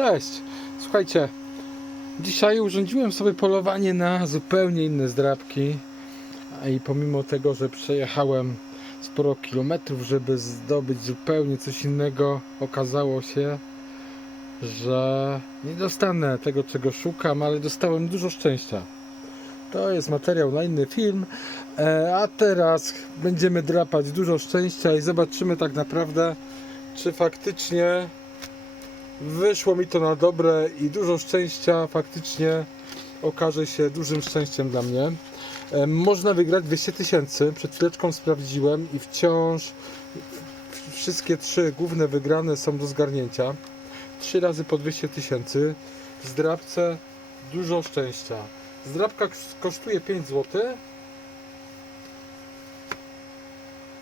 Cześć! Słuchajcie, dzisiaj urządziłem sobie polowanie na zupełnie inne zdrabki. I pomimo tego, że przejechałem sporo kilometrów, żeby zdobyć zupełnie coś innego, okazało się, że nie dostanę tego, czego szukam, ale dostałem dużo szczęścia. To jest materiał na inny film, e, a teraz będziemy drapać dużo szczęścia i zobaczymy tak naprawdę, czy faktycznie wyszło mi to na dobre i dużo szczęścia faktycznie okaże się dużym szczęściem dla mnie. E, Można wygrać 200 tysięcy. Przed chwileczką sprawdziłem i wciąż wszystkie trzy główne wygrane są do zgarnięcia. Trzy razy po 200 tysięcy. W zdrabce dużo szczęścia. Zdrabka kos- kosztuje 5 zł.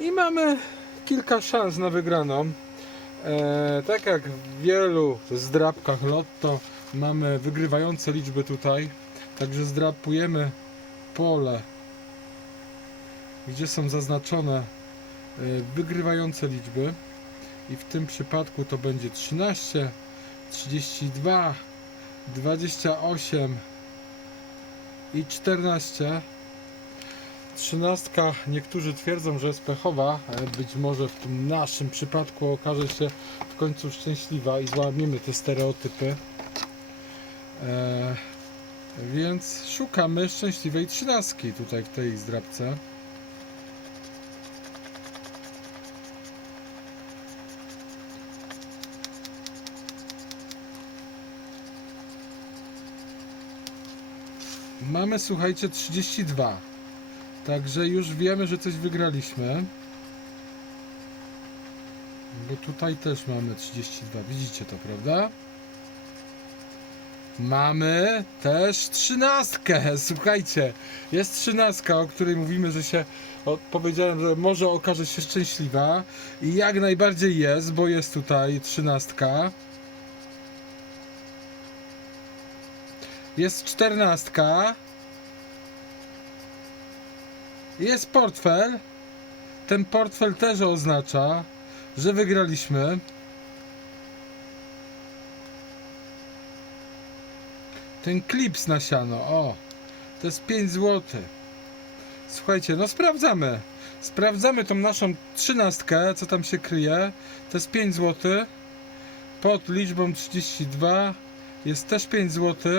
I mamy kilka szans na wygraną. E, tak jak w wielu zdrabkach Lotto mamy wygrywające liczby tutaj. Także zdrapujemy pole, gdzie są zaznaczone e, wygrywające liczby. I w tym przypadku to będzie 13, 32, 28 i 14. Trzynastka, niektórzy twierdzą, że jest pechowa. e, Być może w tym naszym przypadku okaże się w końcu szczęśliwa i złamiemy te stereotypy. E, więc szukamy szczęśliwej trzynastki tutaj w tej zdrabce. Mamy, słuchajcie, 32. Także już wiemy, że coś wygraliśmy. Bo tutaj też mamy 32. Widzicie to, prawda? Mamy też trzynastkę. Słuchajcie, jest trzynastka, o której mówimy, że się powiedziałem, że może okaże się szczęśliwa. I jak najbardziej jest, bo jest tutaj trzynastka. Jest czternastka. Jest portfel. Ten portfel też oznacza, że wygraliśmy. Ten klips na siano, o, to jest 5 zł. Słuchajcie, no sprawdzamy. Sprawdzamy tą naszą trzynastkę, co tam się kryje. To jest 5 zł. Pod liczbą 32 jest też 5 zł.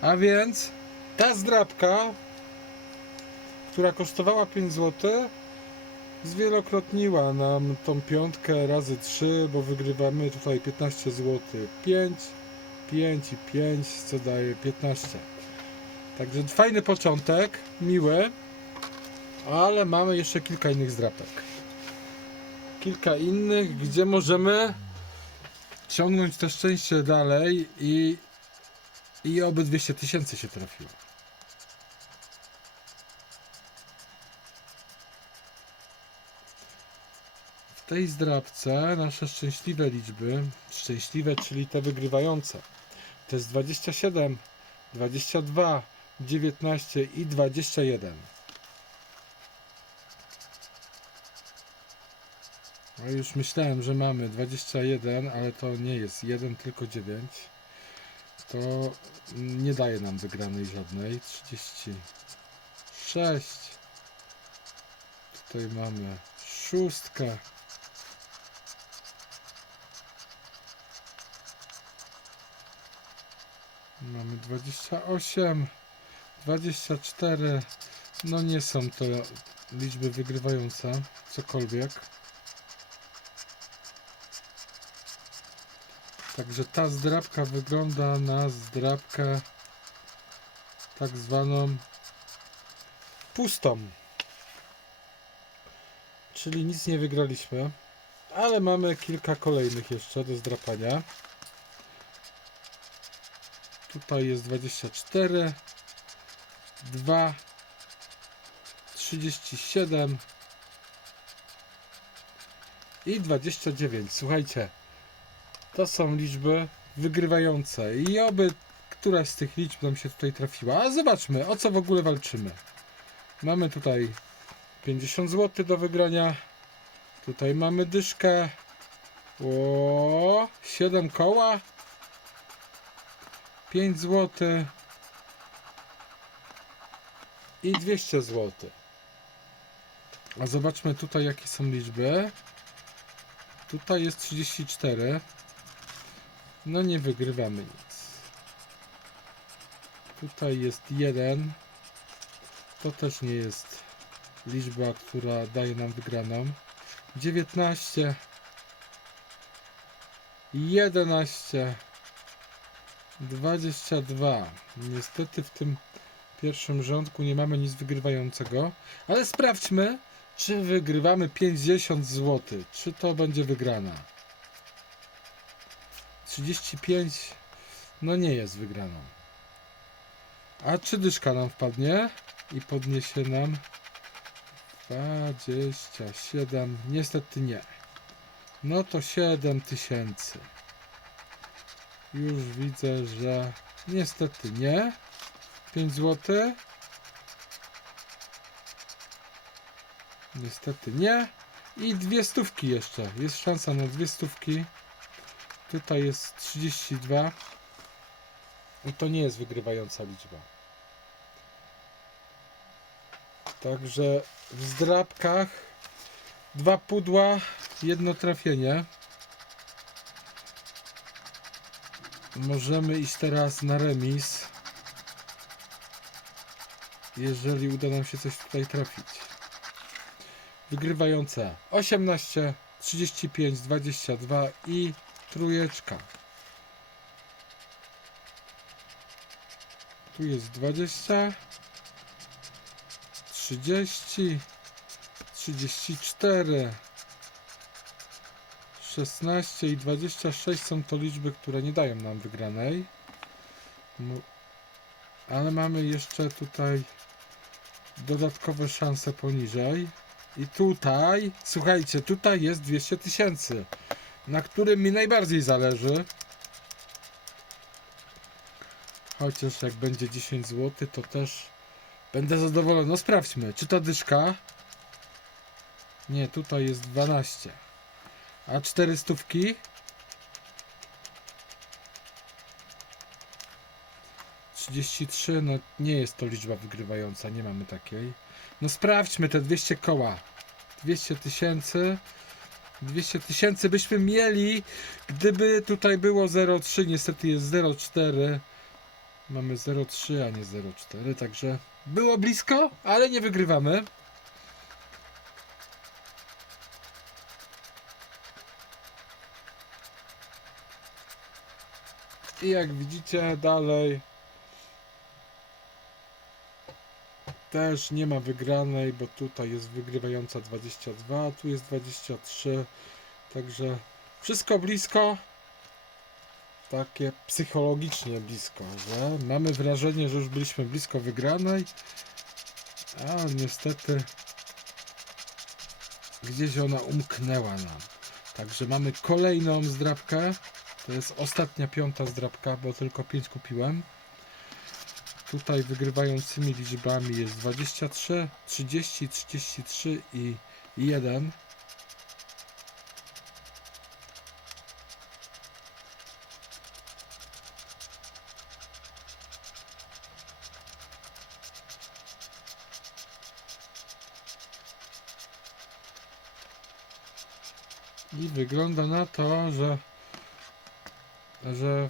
A więc ta zdrabka, która kosztowała 5 zł, zwielokrotniła nam tą piątkę razy 3, bo wygrywamy tutaj 15 zł. 5, 5 i 5, co daje 15. Także fajny początek, miły, ale mamy jeszcze kilka innych zdrapek. Kilka innych, gdzie możemy ciągnąć to szczęście dalej i, i oby 200 tysięcy się trafiło. Tej zdrabce nasze szczęśliwe liczby, szczęśliwe, czyli te wygrywające, to jest 27, 22, 19 i 21. No już myślałem, że mamy 21, ale to nie jest 1, tylko 9. To nie daje nam wygranej żadnej. 36. Tutaj mamy szóstkę. Mamy 28, 24. No nie są to liczby wygrywające, cokolwiek. Także ta zdrabka wygląda na zdrabkę tak zwaną pustą. Czyli nic nie wygraliśmy, ale mamy kilka kolejnych jeszcze do zdrapania. Tutaj jest 24, 2, 37 i 29. Słuchajcie, to są liczby wygrywające i oby któraś z tych liczb nam się tutaj trafiła. A zobaczmy, o co w ogóle walczymy. Mamy tutaj 50 zł do wygrania. Tutaj mamy dyszkę. O, 7 koła. 5 zł i 200 zł. A zobaczmy tutaj jakie są liczby. Tutaj jest 34. No nie wygrywamy nic. Tutaj jest 1. To też nie jest liczba, która daje nam wygraną. 19 11 22 Niestety w tym pierwszym rządku nie mamy nic wygrywającego, ale sprawdźmy, czy wygrywamy 50 zł. Czy to będzie wygrana? 35 no nie jest wygraną. A czy dyszka nam wpadnie i podniesie nam 27? Niestety nie. No to 7 tysięcy. Już widzę, że niestety nie. 5 zł. Niestety nie. I dwie stówki jeszcze. Jest szansa na dwie stówki. Tutaj jest 32. I to nie jest wygrywająca liczba. Także w zdrabkach dwa pudła, jedno trafienie. Możemy iść teraz na remis. Jeżeli uda nam się coś tutaj trafić. Wygrywające 18, 35, 22 i trójeczka. Tu jest 20, 30, 34, 16 i 26 są to liczby, które nie dają nam wygranej. Ale mamy jeszcze tutaj dodatkowe szanse poniżej. I tutaj, słuchajcie, tutaj jest 200 tysięcy, na którym mi najbardziej zależy. Chociaż jak będzie 10 zł, to też będę zadowolony. No sprawdźmy, czy to dyszka? Nie, tutaj jest 12. A 400? Trzydzieści trzy, no nie jest to liczba wygrywająca, nie mamy takiej. No sprawdźmy te 200 koła. 200 tysięcy. 200 tysięcy byśmy mieli, gdyby tutaj było 0,3, niestety jest 0,4. Mamy 0,3, a nie 0,4, także było blisko, ale nie wygrywamy. I jak widzicie dalej też nie ma wygranej, bo tutaj jest wygrywająca 22, a tu jest 23. Także wszystko blisko. Takie psychologicznie blisko, że mamy wrażenie, że już byliśmy blisko wygranej, a niestety gdzieś ona umknęła nam. Także mamy kolejną zdrabkę. To jest ostatnia piąta zdrabka, bo tylko 5 kupiłem. Tutaj wygrywającymi liczbami jest 23, 30, 33 i 1. I wygląda na to, że że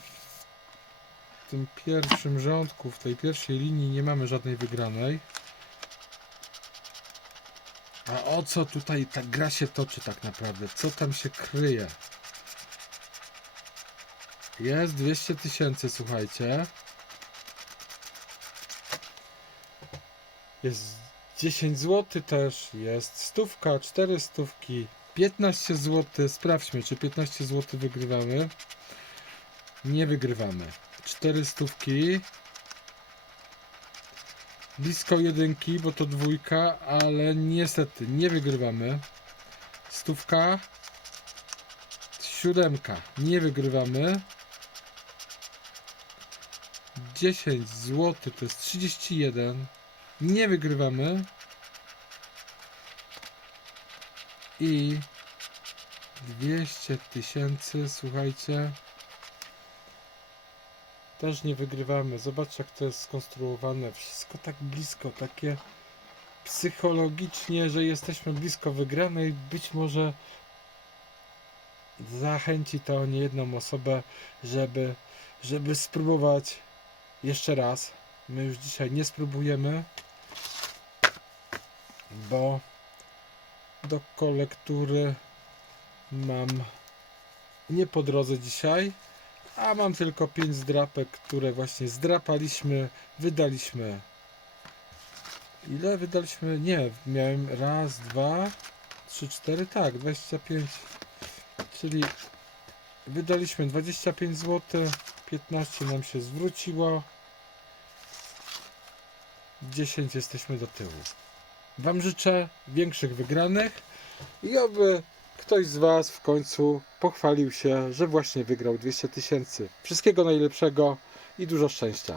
w tym pierwszym rządku, w tej pierwszej linii nie mamy żadnej wygranej. A o co tutaj ta gra się toczy tak naprawdę? Co tam się kryje? Jest 200 tysięcy, słuchajcie. Jest 10 zł też, jest stówka, 4 stówki, 15 zł. Sprawdźmy, czy 15 zł wygrywamy. Nie wygrywamy. 4 stówki. Blisko jedynki, bo to dwójka, ale niestety nie wygrywamy. Stówka. Siódemka. Nie wygrywamy. 10 zł to jest 31. Nie wygrywamy. I 200 tysięcy, słuchajcie. Też nie wygrywamy. Zobaczcie, jak to jest skonstruowane. Wszystko tak blisko, takie psychologicznie, że jesteśmy blisko wygranej. Być może zachęci to niejedną osobę, żeby, żeby spróbować jeszcze raz. My już dzisiaj nie spróbujemy, bo do kolektury mam nie po drodze dzisiaj, a mam tylko 5 zdrapek, które właśnie zdrapaliśmy, wydaliśmy. Ile wydaliśmy? Nie, miałem raz, dwa, trzy, cztery, tak, 25. Czyli wydaliśmy 25 zł, 15 nam się zwróciło, 10 jesteśmy do tyłu. Wam życzę większych wygranych i oby ktoś z Was w końcu pochwalił się, że właśnie wygrał 200 tysięcy. Wszystkiego najlepszego i dużo szczęścia.